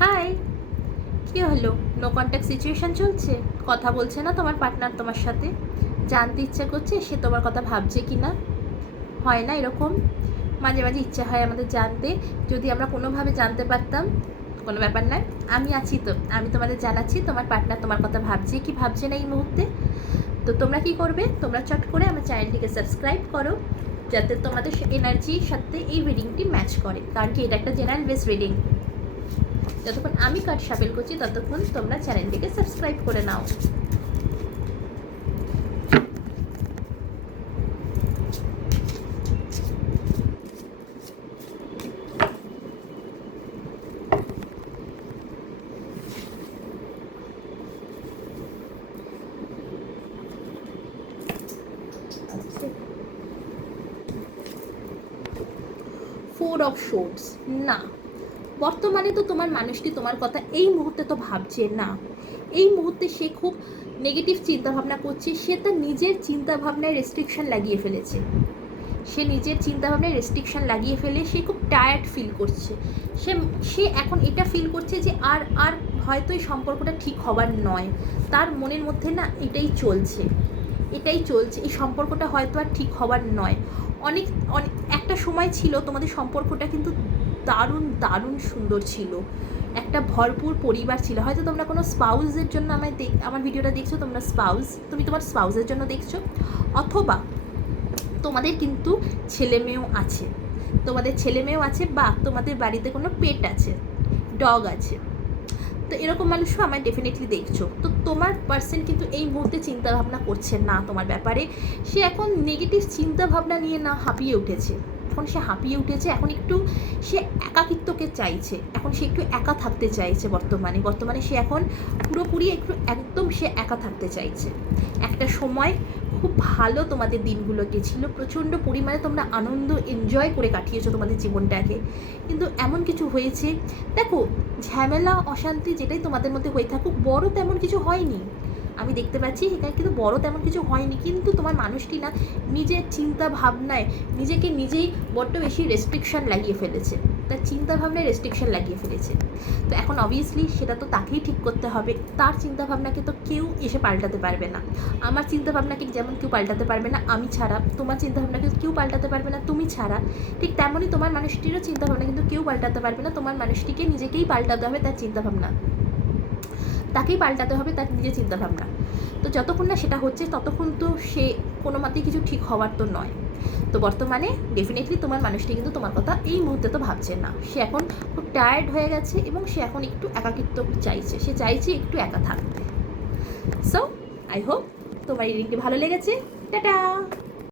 High. কি হলো? No contact situation চলছে? কথা বলছে না তোমার পার্টনার তোমার সাথে? জানতে ইচ্ছা করছে, সে তোমার কথা ভাবছে কি না হয় না এরকম? মাঝে মাঝে ইচ্ছা হয় আমাদের জানতে। যদি আমরা কোনোভাবে জানতে পারতাম, কোনো ব্যাপার নয়। আমি আছি তো। আমি তোমাদের জানাচ্ছি, তোমার পার্টনার তোমার কথা ভাবছে কি ভাবছে না এই মুহূর্তে। তো তোমরা কি করবে? তোমরা চট করে আমার চ্যানেলটিকে সাবস্ক্রাইব করো, যাতে তোমাদের এনার্জির সাথে এই রিডিংটি ম্যাচ করে। কারণ কি, এটা একটা জেনারেল বেস রিডিং যতক্ষণ আমি কার্ড সাপেল করছি, ততক্ষণ তোমরা চ্যানেলটিকে সাবস্ক্রাইব করে নাও। ফোর অফ শোটস না। বর্তমানে তো তোমার মানুষটি তোমার কথা এই মুহূর্তে তো ভাবছে না। এই মুহূর্তে সে খুব নেগেটিভ চিন্তাভাবনা করছে, সে তার নিজের চিন্তাভাবনায় রেস্ট্রিকশন লাগিয়ে ফেলেছে। সে নিজের চিন্তাভাবনায় রেস্ট্রিকশন লাগিয়ে ফেলে, সে খুব টায়ার্ড ফিল করছে। সে সে এখন এটা ফিল করছে যে আর আর হয়তো এই সম্পর্কটা ঠিক হবার নয়। তার মনের মধ্যে না এটাই চলছে। এটাই চলছে, এই সম্পর্কটা হয়তো আর ঠিক হবার নয়। অনেক অনেক, একটা সময় ছিল তোমাদের সম্পর্কটা কিন্তু দারুণ দারুণ সুন্দর ছিল। একটা ভরপুর পরিবার ছিল। হয়তো তোমরা কোনো স্পাউসের জন্য আমায় দেখ, আমার ভিডিওটা দেখছ, তোমরা স্পাউস, তুমি তোমার স্পাউসের জন্য দেখছ। অথবা তোমাদের কিন্তু ছেলে মেয়েও আছে। তোমাদের ছেলে মেয়েও আছে বা তোমাদের বাড়িতে কোনো পেট আছে ডগ আছে। তো এরকম মানুষও আমায় ডেফিনেটলি দেখছ। তো তোমার পার্সন কিন্তু এই মুহূর্তে চিন্তাভাবনা করছে না তোমার ব্যাপারে। সে এখন নেগেটিভ চিন্তাভাবনা নিয়ে না হাঁপিয়ে উঠেছে। এখন সে হাঁপিয়ে উঠেছে, এখন একটু সে একাকিত্বকে চাইছে, এখন সে একটু একা থাকতে চাইছে বর্তমানে বর্তমানে সে এখন পুরোপুরি একটু একদম সে একা থাকতে চাইছে। একটা সময় খুব ভালো তোমাদের দিনগুলো গেছিল, প্রচণ্ড পরিমাণে তোমরা আনন্দ এনজয় করে কাটিয়েছো তোমাদের জীবনটাকে। কিন্তু এমন কিছু হয়েছে, দেখো, ঝামেলা, অশান্তি যেটাই তোমাদের মধ্যে হয়ে থাকুক, বড় তেমন কিছু হয়নি। আমি দেখতে পাচ্ছি এখানে কিন্তু বড় তেমন কিছু হয়নি, কিন্তু তোমার মানুষটি না নিজের চিন্তা ভাবনায় নিজেকে নিজেই বড্ড বেশি রেস্ট্রিকশন লাগিয়ে ফেলেছে। তার চিন্তা ভাবনায় রেস্ট্রিকশন লাগিয়ে ফেলেছে। তো এখন অবভিয়াসলি সেটা তো তাকেই ঠিক করতে হবে, তার চিন্তা ভাবনাকে তো কেউ এসে পাল্টাতে পারবে না। আমার চিন্তা ভাবনাকে যেমন কেউ পাল্টাতে পারবে না, আমি ছাড়া। তোমার চিন্তা ভাবনাকে কেউ পাল্টাতে পারবে না, তুমি ছাড়া। ঠিক তেমনই তোমার মানুষটিরও চিন্তা ভাবনা কিন্তু কেউ পাল্টাতে পারবে না, তোমার মানুষটিকে নিজেকেই পাল্টাতে হবে তার চিন্তা ভাবনা তাকেই পাল্টাতে হবে তার নিজের চিন্তাভাবনা। তো যতক্ষণ না সেটা হচ্ছে, ততক্ষণ তো সে কোনো মতেই কিছু ঠিক হওয়ার তো নয়। তো বর্তমানে ডেফিনেটলি তোমার মানুষটি কিন্তু তোমার কথা এই মুহূর্তে তো ভাবছে না। সে এখন খুব টায়ার্ড হয়ে গেছে এবং সে এখন একটু একাকিত্ব চাইছে। সে চাইছে একটু একা থাকতে সো আই হোপ তোমার এই রিংটি ভালো লেগেছে। টাটা!